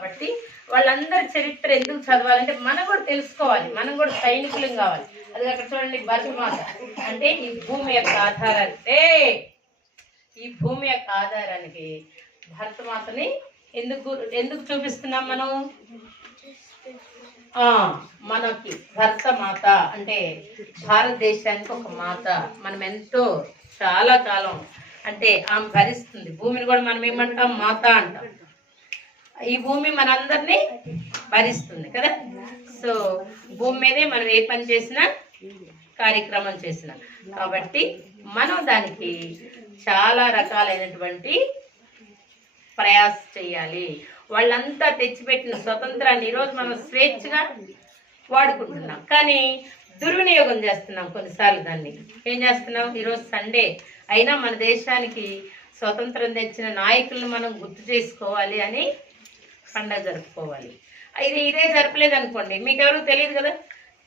కాబట్టి వాళ్ళందరి చరిత్ర ఎందుకు చదవాలంటే మనం కూడా తెలుసుకోవాలి, మనం కూడా సైనికులం కావాలి. అది అక్కడ చూడండి, భరతమాత అంటే ఈ భూమి యొక్క ఆధారానికి, ఈ భూమి యొక్క ఆధారానికి భరతమాతని ఎందుకు ఎందుకు చూపిస్తున్నాం మనం? మనకి భరతమాత అంటే భారతదేశానికి ఒక మాత. మనం ఎంతో చాలా కాలం అంటే ఆమె భరిస్తుంది భూమిని కూడా. మనం ఏమంటాం? మాత అంటాం. ఈ భూమి మనందరినీ భరిస్తుంది కదా. సో భూమి మీదే మనం ఏ పని చేసినా, కార్యక్రమం చేసినా, కాబట్టి మనం దానికి చాలా రకాలైనటువంటి ప్రయాస చేయాలి. వాళ్ళంతా తెచ్చిపెట్టిన స్వతంత్రాన్ని ఈరోజు మనం స్వేచ్ఛగా వాడుకుంటున్నాం, కానీ దుర్వినియోగం చేస్తున్నాం కొన్నిసార్లు. దాన్ని ఏం చేస్తున్నాం? ఈరోజు సండే అయినా మన దేశానికి స్వతంత్రం తెచ్చిన నాయకులను మనం గుర్తు చేసుకోవాలి అని పండగ జరుపుకోవాలి. ఇదే జరపలేదు అనుకోండి, మీకు ఎవరు తెలియదు కదా,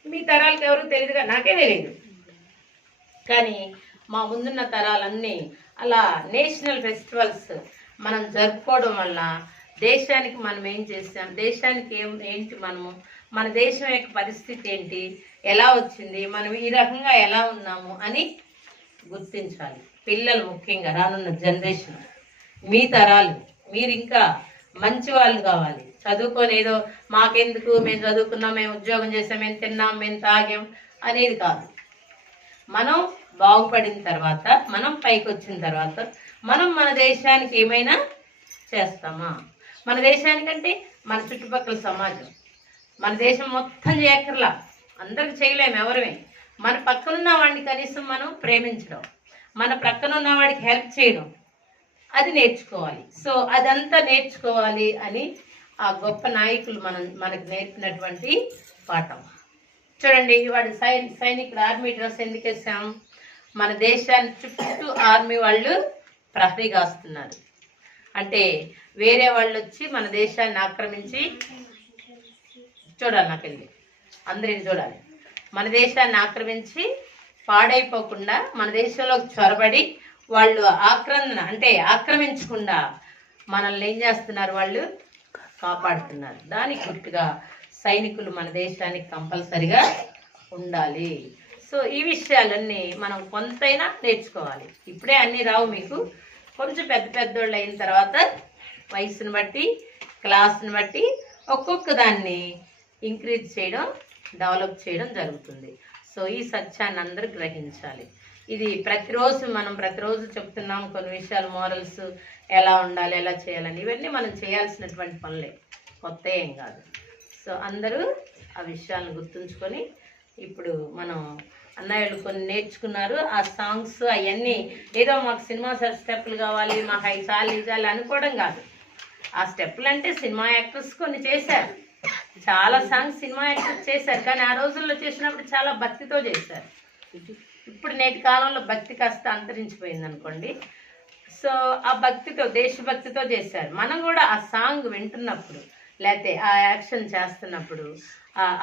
మీ తరాలకు ఎవరు తెలియదు కదా, నాకే తెలియదు. కానీ మా ముందున్న తరాలన్నీ అలా నేషనల్ ఫెస్టివల్స్ మనం జరుపుకోవడం వల్ల దేశానికి మనం ఏం చేసాం, దేశానికి ఏంటి మనము, మన దేశం యొక్క పరిస్థితి ఏంటి, ఎలా వచ్చింది, మనం ఈ రకంగా ఎలా ఉన్నాము అని గుర్తించాలి. పిల్లలు ముఖ్యంగా, రానున్న జనరేషన్, మీ తరాలు, మీరు ఇంకా మంచి వాళ్ళు కావాలి. చదువుకొని ఏదో మాకెందుకు, మేము చదువుకున్నాం, మేము ఉద్యోగం చేసాం, మేము తిన్నాం, మేము తాగాం అనేది కాదు. మనం బాగుపడిన తర్వాత, మనం పైకి వచ్చిన తర్వాత మనం మన దేశానికి ఏమైనా చేస్తామా? మన దేశానికంటే మన చుట్టుపక్కల సమాజం, మన దేశం మొత్తం చేయక్కర్లా, అందరికి చేయలేము ఎవరిమే. మన పక్కనున్న వాడిని కనీసం మనం ప్రేమించడం, మన పక్కనున్న వాడికి హెల్ప్ చేయడం, అది నేర్చుకోవాలి. సో అదంతా నేర్చుకోవాలి అని ఆ గొప్ప నాయకులు మనకు నేర్పినటువంటి పాఠం. చూడండి, వాడు సైనికుడు ఆర్మీ డ్రెస్ ఎందుకు వేసాం? మన దేశాన్ని చుట్టూ ఆర్మీ వాళ్ళు ప్రహరీ కాస్తున్నారు. అంటే వేరే వాళ్ళు వచ్చి మన దేశాన్ని ఆక్రమించి, చూడాలి నాకెళ్ళి అందరిని చూడాలి, మన దేశాన్ని ఆక్రమించి పాడైపోకుండా మన దేశంలోకి చొరబడి వాళ్ళు ఆక్రమించకుండా మనల్ని ఏం చేస్తున్నారు? వాళ్ళు కాపాడుతున్నారు. దానికి గుర్తుగా సైనికులు మన దేశానికి కంపల్సరిగా ఉండాలి. సో ఈ విషయాలన్నీ మనం కొంతైనా నేర్చుకోవాలి. ఇప్పుడే అన్నీ రావు మీకు, కొంచెం పెద్దోళ్ళు అయిన తర్వాత వయసుని బట్టి, క్లాస్ని బట్టి ఒక్కొక్క దాన్ని ఇంక్రీజ్ చేయడం, డెవలప్ చేయడం జరుగుతుంది. సో ఈ సత్యాన్ని అందరూ గ్రహించాలి. ఇది ప్రతిరోజు చెప్తున్నాం కొన్ని విషయాలు, మోరల్స్ ఎలా ఉండాలి, ఎలా చేయాలని. ఇవన్నీ మనం చేయాల్సినటువంటి పనులే, కొత్త ఏం కాదు. సో అందరూ ఆ విషయాలను గుర్తుంచుకొని, ఇప్పుడు మనం అన్నయ్యలు కొన్ని నేర్చుకున్నారు, ఆ సాంగ్స్ అవన్నీ ఏదో మాకు సినిమా స్టెప్పులు కావాలి, మాకు అవి చాలు అనుకోవడం కాదు. ఆ స్టెప్పులు అంటే సినిమా యాక్టర్స్ కొన్ని చేశారు, చాలా సాంగ్స్ సినిమా యాక్టర్స్ చేశారు, కానీ ఆ రోజుల్లో చేసినప్పుడు చాలా భక్తితో చేశారు. ఇప్పుడు నేటి కాలంలో భక్తి కాస్త అంతరించిపోయింది అనుకోండి. సో ఆ భక్తితో, దేశభక్తితో చేశారు. మనం కూడా ఆ సాంగ్ వింటున్నప్పుడు, లేకపోతే ఆ యాక్షన్ చేస్తున్నప్పుడు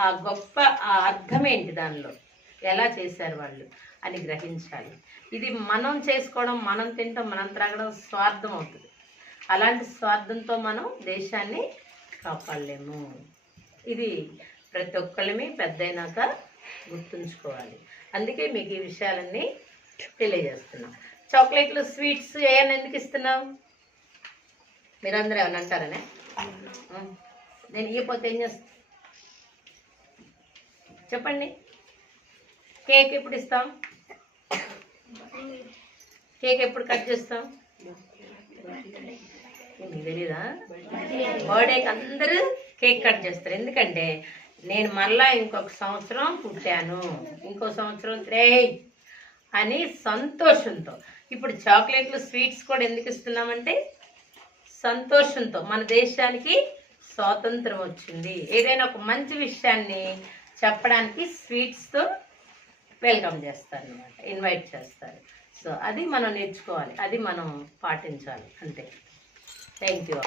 ఆ గొప్ప ఆ అర్థం ఏంటి, దానిలో ఎలా చేశారు వాళ్ళు అని గ్రహించాలి. ఇది మనం చేసుకోవడం, మనం తినడం, మనం త్రాగడం స్వార్థం అవుతుంది. అలాంటి స్వార్థంతో మనం దేశాన్ని కాపాడలేము. ఇది ప్రతి ఒక్కళ్ళమి పెద్దయినాక గుర్తుంచుకోవాలి. అందుకే మీకు ఈ విషయాలన్నీ తెలియజేస్తున్నాం. చాక్లెట్లు, స్వీట్స్ ఏమైనా ఎందుకు ఇస్తున్నావు? మీరందరూ ఏమన్నా అంటారనే? నేను ఇవ్వకపోతే ఏం చేస్తా చెప్పండి. కేక్ ఎప్పుడు ఇస్తాం? కేక్ ఎప్పుడు కట్ చేస్తాం? మీకు తెలీదా? బర్త్డేకి అందరూ కేక్ కట్ చేస్తారు. ఎందుకంటే నేను మళ్ళా ఇంకొక సంవత్సరం పుట్టాను, ఇంకో సంవత్సరం అని సంతోషంతో. ఇప్పుడు చాక్లెట్లు, స్వీట్స్ కూడా ఎందుకు ఇస్తున్నామంటే సంతోషంతో, మన దేశానికి స్వాతంత్రం వచ్చింది, ఏదైనా ఒక మంచి విషయాన్ని చెప్పడానికి స్వీట్స్తో వెల్కమ్ చేస్తారు అన్నమాట, ఇన్వైట్ చేస్తారు. సో అది మనం నేర్చుకోవాలి, అది మనం పాటించాలి అంతే. Thank you.